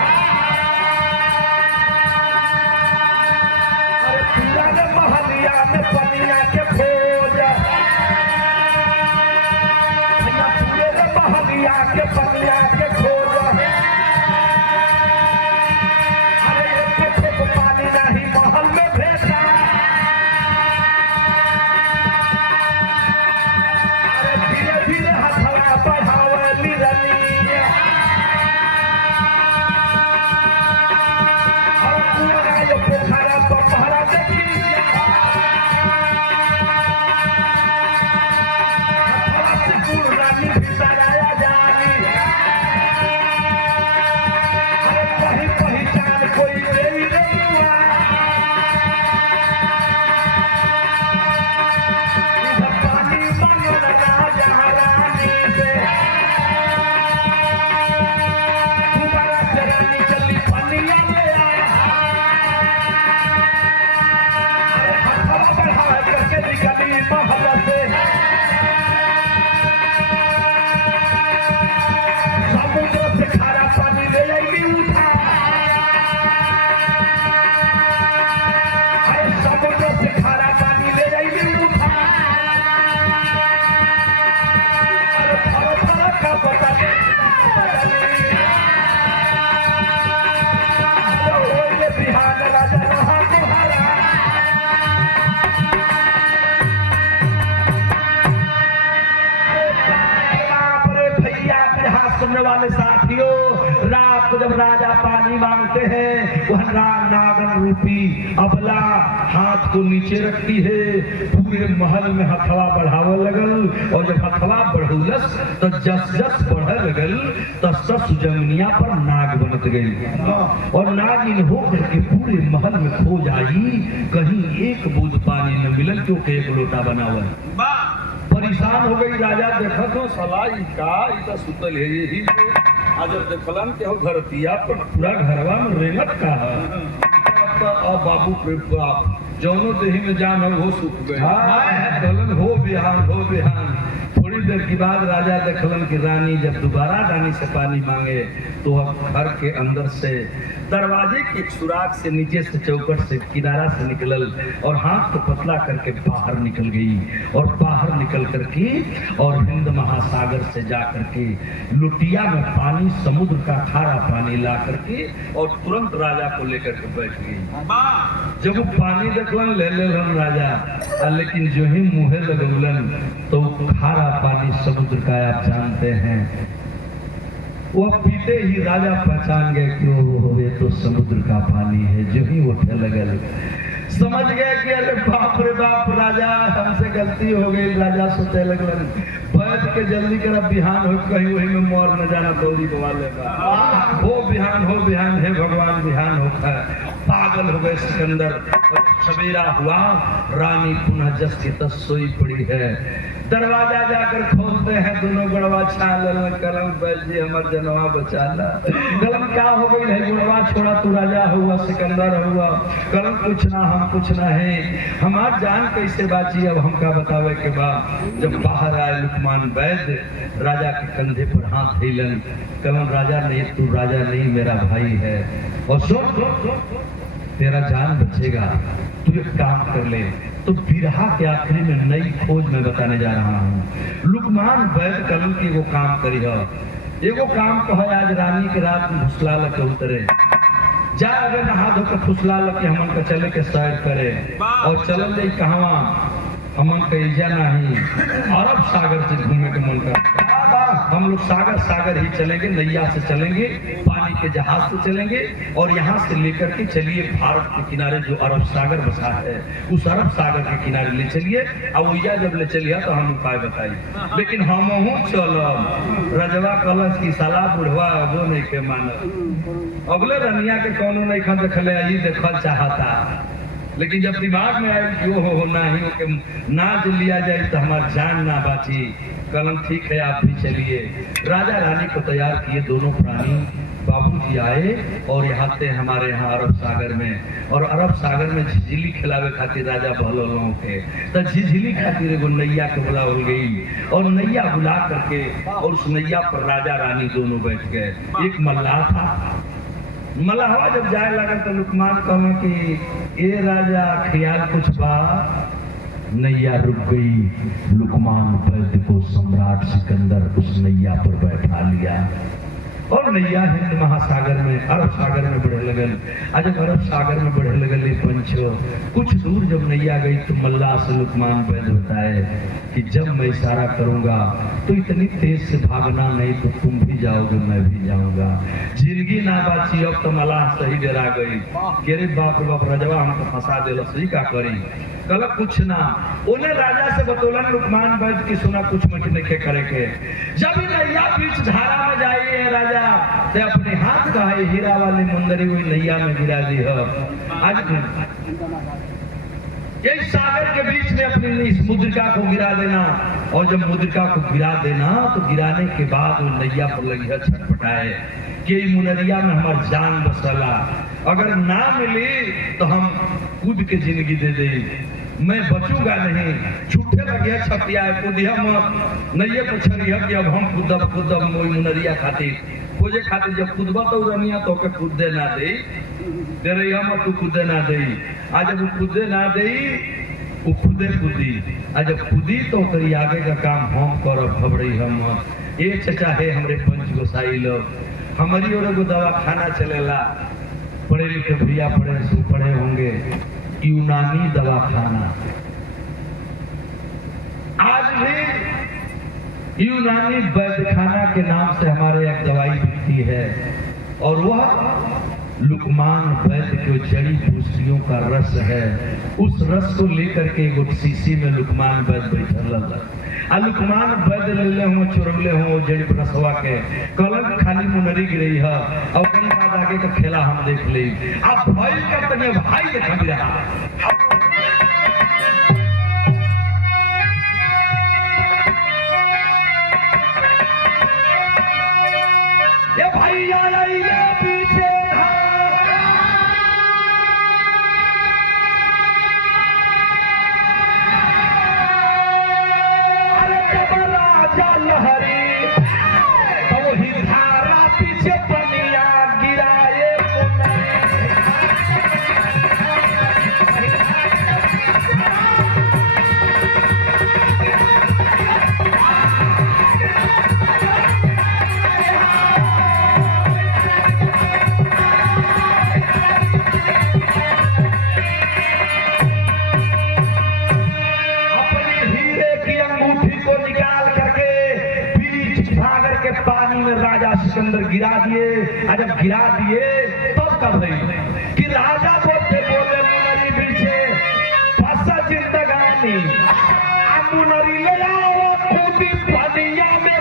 सुनने वाले साथियों, रात को जब राजा पानी मांगते हैं, वह नागन रूपी अबला हाथ को नीचे रखती है, पूरे महल में हथवा बढ़ावे लगल, और जब हथवा बढ़ौलस तो जस जस बढ़े लगल तस तस जमुनिया पर नाग बनत गई, और नागिन होकर के पूरे महल में खोज आई, कहीं एक बूंद पानी न मिलल, क्योंकि एक लोटा बना हुआ है। परेशान हो गई राजा, देखा तो सलाई का सुतल है यही, आज जब देखलन के हो धरतिया पर पूरा घरवा में रेंगत का है, अब बाबू बाप जौनो देही में जान है वो सूख गए, हो बिहान हो बिहान। थोड़ी देर के बाद राजा देखलन की रानी जब दोबारा रानी से पानी मांगे तो घर के अंदर से दरवाजे के सुराख से नीचे से चौकट से किनारा से निकलल और हाथ को पतला करके बाहर निकल गई, और बाहर निकल करके और हिंद महासागर से जा करके लुटिया में पानी, समुद्र का खारा पानी ला करके और तुरंत राजा को लेकर के बैठ गई। जब वो पानी देखलन ले लेलन राजा, लेकिन जो ही मुँहे लगौलन तो खारा पानी समुद्र का आप जानते हैं, वो पीते ही राजा पहचान गए कि वो ये तो समुद्र का पानी है। जो ही उठने लगल समझ गए कि अरे बाप रे बाप, राजा हमसे गलती हो गई। राजा सोचे लगलन बैठ के जल्दी कर बिहान हो, कहीं वही में मोर न जाना दौड़ी बवा लेगा। हो बिहान है भगवान, बिहान होता है। पागल हो गए सिकंदर। सवेरा हुआ, रानी पुनः जस की तस सोई पड़ी है। दरवाजा जाकर खोलते हैं, दोनों गड़वा छाल कलम बैठ जी हमार जनवा बचा ला। कलम क्या हो गई है, गुड़वा छोड़ा तू राजा हुआ, सिकंदर हुआ। कलम कुछ ना हम कुछ ना है, हमार जान कैसे बाची, अब हमका बतावे के बाद। जब बाहर आए लुकमान वैद्य, राजा के कंधे पर हाथ हिलन। कलम राजा नहीं, तू राजा नहीं मेरा भाई है, और सुन तेरा जान बचेगा, तू एक काम कर ले। तो बिरहा के आखिरी में नई खोज मैं बताने जा रहा हूँ। लुकमान वैद्य कलम की वो काम करी है, एगो काम तो है, आज रानी के रात में फुसला लगे उतरे जा, अगर नहा धो के फुसला लगे हमन का चले के सैर करे, और चल ले कहवा हमन का इजा नहीं, अरब सागर से घूमे के मन कर। हम लोग सागर ही चलेंगे, नैया से चलेंगे, पानी के जहाज से चलेंगे, और यहाँ से लेकर के चलिए भारत के किनारे जो अरब सागर बसा है, उस अरब सागर के किनारे ले चलिए। अब वैया जब ले चलिए तो हम उपाय बताइए। लेकिन हम चलब रजवा कलश की सलाह बुढ़वा वो नहीं के मानब, अगले रनिया के कौनो नहीं खा देखले, यही देखल चाहता। लेकिन जब दिमाग में आए कि हो ना ही हो के ना जो लिया जाए तो हमारी जान ना बाची। कलम ठीक है, आप भी चलिए। राजा रानी को तैयार किए दोनों प्राणी। बाबूजी आए और यहाँ थे हमारे यहाँ अरब सागर में, और अरब सागर में झिझिली खिलावे खातिर राजा बहलों के, तो झिझिली खातिर एगो नैया के बुला हो गई, और नैया बुला करके और उस नैया पर राजा रानी दोनों बैठ गए। एक मल्लाह था, मल्लाहवा जब जाए लगा तो लुकमान कहना कि ए राजा ख्याल कुछ बा। नैया रुक गई। लुकमान वैद्य को सम्राट सिकंदर उस नैया पर बैठा लिया, और नैया हिंद महासागर में, अरब सागर में बढ़े लगल। जब अरब सागर में बढ़े लगल ये पंचो, कुछ दूर जब नैया गई तो मल्लाह से लुकमान वैद्य बताए कि जब मैं इशारा करूंगा तो इतनी तेज से भागना नहीं, तो तुम भी जाओगे मैं भी जाऊंगा, जिंदगी ना बाची। अब तो मल्लाह सही डरा गई कि अरे बाप रे बाप, रजवा हमको फंसा दिला, सही का करी। कल कुछ ना उन्हें राजा से बतौलन लुकमान वैद्य की सुना कुछ मत नहीं करे के। जब नैया बीच धारा में जाइए राजा से अपने हाथ का है हीरा वाली मुंदरी हुई नैया में गिरा दी है। आज यही सागर के बीच में अपनी इस मुद्रिका को गिरा देना, और जब मुद्रिका को गिरा देना तो गिराने के बाद वो नैया पर लगी है छटपटाए कि मुनरिया में हमार जान बसला, अगर ना मिली तो हम कूद के जिंदगी दे दे, मैं बचूंगा नहीं। छुट्टे लगे छपिया कूदिया नैये पर छरिया कि अब हम खुदब मोई मुनरिया खातिर खोजे खातिर। जब कूदबा तो रनिया तो के कूदे ना दे, तेरे हम तू कूदे ना दे। आज जब कूदे ना दे वो खुदे कूदी, आज जब कूदी तो करी आगे का काम हम करब घबरई हम। ये चचा है हमरे पंच गोसाई लोग, हमारी और एगो दवा खाना चलेला, पढ़े लिखे भैया पढ़े होंगे, यूनानी दवा खाना। आज भी यूनानी वैद्यखाना के नाम से हमारे एक दवाई बिकती है और वह लुकमान वैद्य के जड़ी बूटियों का रस है। उस रस को लेकर के एगो शीशी में लुकमान वैद्य बैठल आ लुकमान वैद्य ले हो चोरौले हो जड़ी रसवा के कलंक खाली मुनरी गिरी है और कई बात आगे का खेला हम देख ले। आप भाई का तनिया भाई देखा भी रहा ये भाई आइए पीछे सिकंदर गिरा दिए। जब गिरा दिए तब का भाई कि राजा बोलते बोले मुनरी पीछे फंसा जिंदगानी मुनरी ले आओ कूदी पनिया में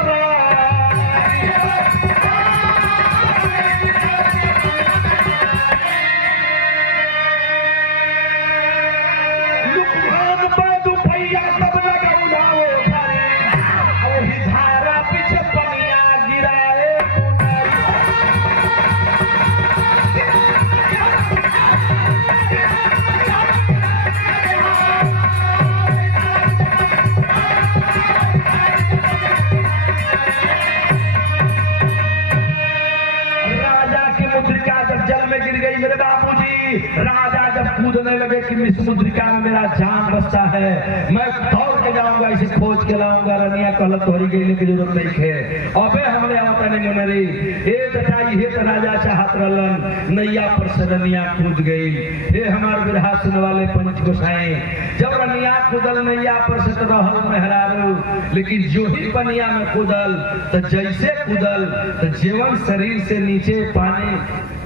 लुकमान बैदू भैया तब लगा उड़ाओ वही धारा पीछे पनिया गिराए। मेरे बाबूजी राजा जब कूदने लगे कि इस मुद्रिका में मेरा जान बचता है, मैं दौड़ के जाऊंगा, इसे खोज के लाऊंगा। रनिया कहल तोहरी गई की जरूरत नहीं है, अबे हमने आवता नहीं मुनरी ए जटाई हे तो राजा चाहत रहलन नैया पर से रनिया कूद गई। हे हमार बिरहा सुन वाले पंच गोसाई जब रनिया कूदल नैया पर से तो रहल मेहरारू, लेकिन जो ही पनिया में कूदल तो जैसे कूदल तो जीवन शरीर से नीचे पानी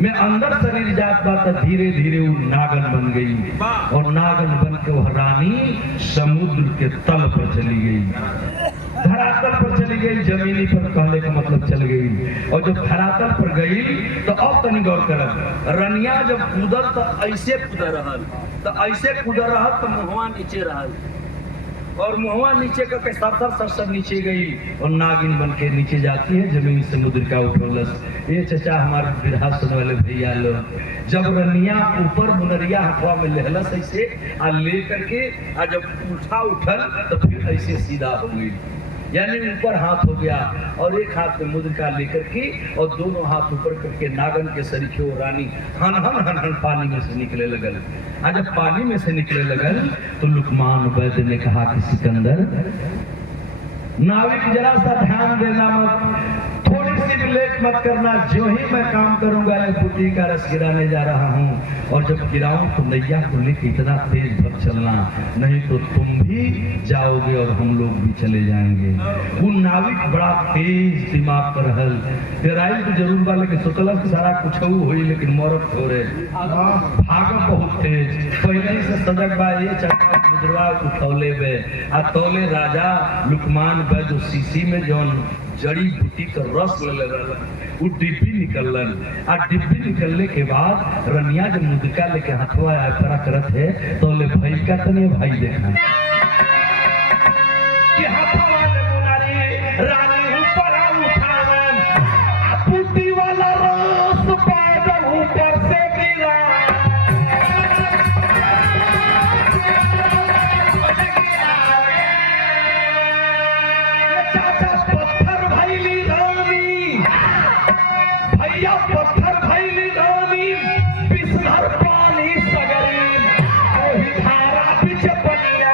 में अंदर शरीर जात बात धीरे धीरे वो नागन बन गई और नागन बन के वह रानी समुद्र के तल पर चली गई, धरातल पर चली गई, जमीनी पर कहने का मतलब चल गई। और जब धरातल पर गई तो अब तनी गौर करब, रनिया जब कूदल तो ऐसे कूद रहल, तो ऐसे कूद रहल तो मुहवा नीचे रहल और मुहवा नीचे करके सर नीचे गई और नागिन बन के नीचे जाती है, जमीन से मुद्रिका उठौलस। ये चचा हमारे बिरहा सुनने वाले भैया लोग, जब रनिया ऊपर मुनरिया हथवा में लेहलस ऐसे आ ले करके आ जब उठल तो फिर ऐसे सीधा हो गई, यानी ऊपर हाथ हो गया और एक हाथ में मुद्रिका लेकर के और दोनों हाथ ऊपर करके नागन के सरीखे वो रानी हन हन हन हन पानी में से निकले लगल। आज जब पानी में से निकले लगल तो लुकमान वैद्य ने कहा कि सिकंदर नाविक जरा सा ध्यान देना मत, थोड़ी सी भी लेट मत करना, जो ही मैं काम करूंगा एक बुटी का रस गिराने जा रहा हूँ और जब गिराऊं तो नैया को लेकर इतना तेज भर चलना, नहीं तो तुम भी जाओगे और हम लोग भी चले जाएंगे। वो नाविक बड़ा तेज दिमाग पर रहल, तेराई तो जरूर बा लेकिन सोचल सारा कुछ हुई लेकिन मरत हो रहे भागम बहुत तेज, पहले ही से सजग बा ये चक्का तौले में आ तौले राजा लुकमान वैद्य शीशी में जौन जड़ी बूटी का रस ले वो डिब्बी निकलन आ डिब्बी निकलने के बाद रनिया जब मुद्रिका लेके हथवा खड़ा करत है तो ले भाई का तने भाई देखा कि हथवा ले मुनारी रानी ऊपर उठावन आ बूटी वाला रस पैदल ऊपर से गिरा। पत्थर भैली रानी बिसधर पानी सगरी ओही धारा पीछे पनिया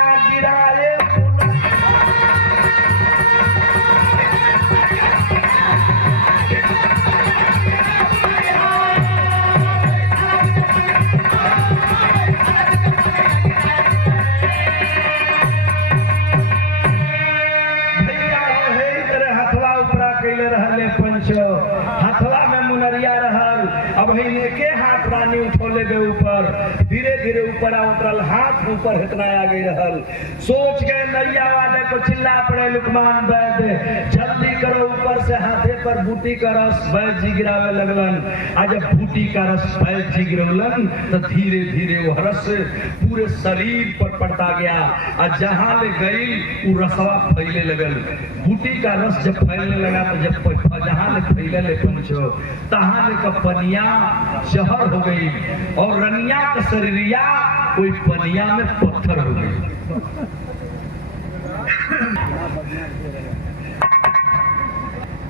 ले गए ऊपर, धीरे धीरे ऊपर आवत रहल, हाथ ऊपर इतना आ गई रहल। सोच गए नैया वाले को चिल्ला पड़े लुकमान वैद, जल्दी करो ऊपर से हाथे पर बूटी का रस। वैद जी गिरावे लगलन। आज जब बूटी का रस वैद जी गिरवलन तो धीरे धीरे वो रस पूरे शरीर पर पड़ता गया और जहां ले गई वो रसवा फैले लगल। बूटी का रस जब फैलने लगा तो जब जहां ले फैले ले पंचो तहां ले का पनिया जहर हो गई और रनिया का शरीरिया कोई पनिया में पत्थर हो गई।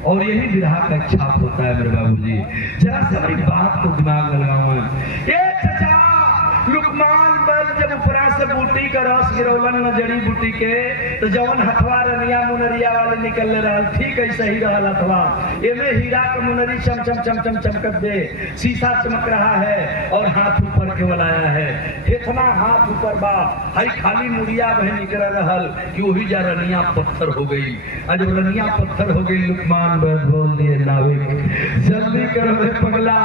और यही विरहा का छाप होता है मेरे बाबूजी। जरा से मेरी बात को दिमाग में लगाओ। ये चचा लुकमान बल जब ऊपरा से बूटी का रस गिरौलन न जड़ी बूटी के तो जवन हथवा रनिया मुनरिया वाले निकल रहा ठीक ऐसा ही रहा हथवा। एमे हीरा का मुनरी चम चम चम चम चमकत दे, शीशा चमक रहा है और हाथ ऊपर के वाला है। इतना हाथ ऊपर बा हाई खाली मुड़िया वह निकल रहल कि वही जा रनिया पत्थर हो गई। आज जब रनिया पत्थर हो गई लुकमान बल बोल दिए नाविक जल्दी करो रे पगला,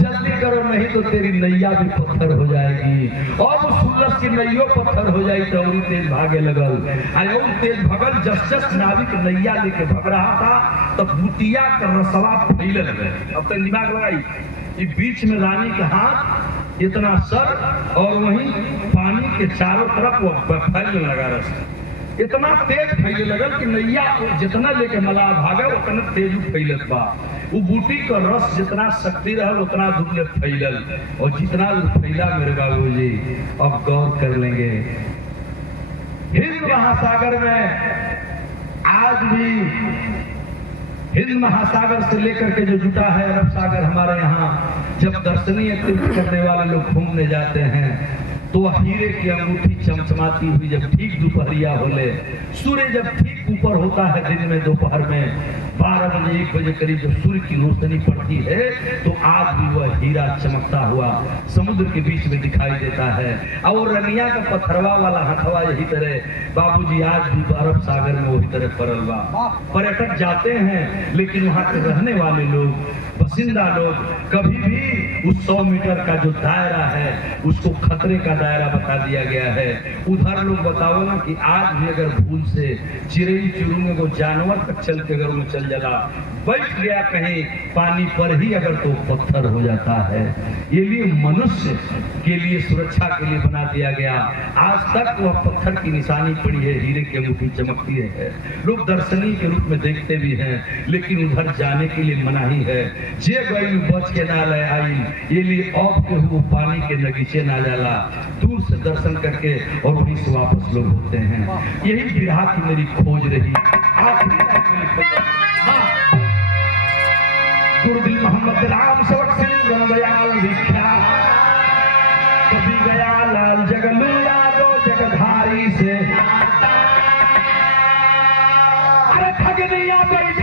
जल्दी करो नहीं तो तेरी नैया भी पत्थर हो जाएगी। और वो सुलस की नैयो पत्थर हो जाई तो और तेज भागे लगल। अरे और तेज भगल जस जस नाविक नैया लेके भग रहा था तो बूटिया का रसवा फैले लगे। अब तो दिमाग लगाई कि बीच में रानी के हाथ इतना सर और वहीं पानी के चारों तरफ वो फैलने लगा रस। इतना तेज फैले लगल कि नैया जितना लेके मला भागे उतना तेज फैलत बा। वो बूटी का रस जितना शक्ति रहल उतना दूर ले फैलल और जितना फैला मेरे बाबूजी अब गौर कर लेंगे। हिंद महासागर में आज भी हिंद महासागर से लेकर के जो जुटा है अरब सागर हमारे यहाँ जब दर्शनीय तीर्थ करने वाले लोग घूमने जाते हैं तो हीरे की अंगूठी चमचमाती हुई जब ठीक दोपहरिया होले, सूर्य जब ठीक ऊपर होता है दिन में दोपहर में 12 बजे 1 बजे करीब जब सूर्य की रोशनी पड़ती है तो आज भी वह हीरा चमकता हुआ समुद्र के बीच में दिखाई देता है। और रनिया का पत्थरवा वाला हथवा यही तरह बाबूजी आज भी अरब सागर में वही तरह परल बा। पर्यटक जाते हैं लेकिन वहाँ के रहने वाले लोग बसिंदा लोग कभी भी उस 100 मीटर का जो दायरा है उसको खतरे का दायरा बता दिया गया है। उधर लोग बताओ ना कि आज भी अगर भूल से चिड़ई चुरुंगे को जानवर तक चल के अगर उन्हें चल जाला बैठ गया कहीं पानी पर ही अगर तो पत्थर हो जाता है। ये लिए मनुष्य के लिए सुरक्षा के लिए बना दिया गया। आज तक वह पत्थर की निशानी पड़ी है, हीरे की अंगूठी चमकती है। लोग दर्शनीय के रूप में देखते भी हैं लेकिन उधर जाने के लिए मनाही है। जे गई बच के ना ले आई ये लिए औप के हुए पानी के नगीचे ना जाला, दूर से दर्शन करके और वहीं से वापस लोग होते हैं। यही विरहा की मेरी खोज रही। गुरुदिल मोहम्मद राम सेवक सिंह गंगयाल विख्यात कभी गया लाल जगलू यादो जगधारी से अरे ठगनिया बैठ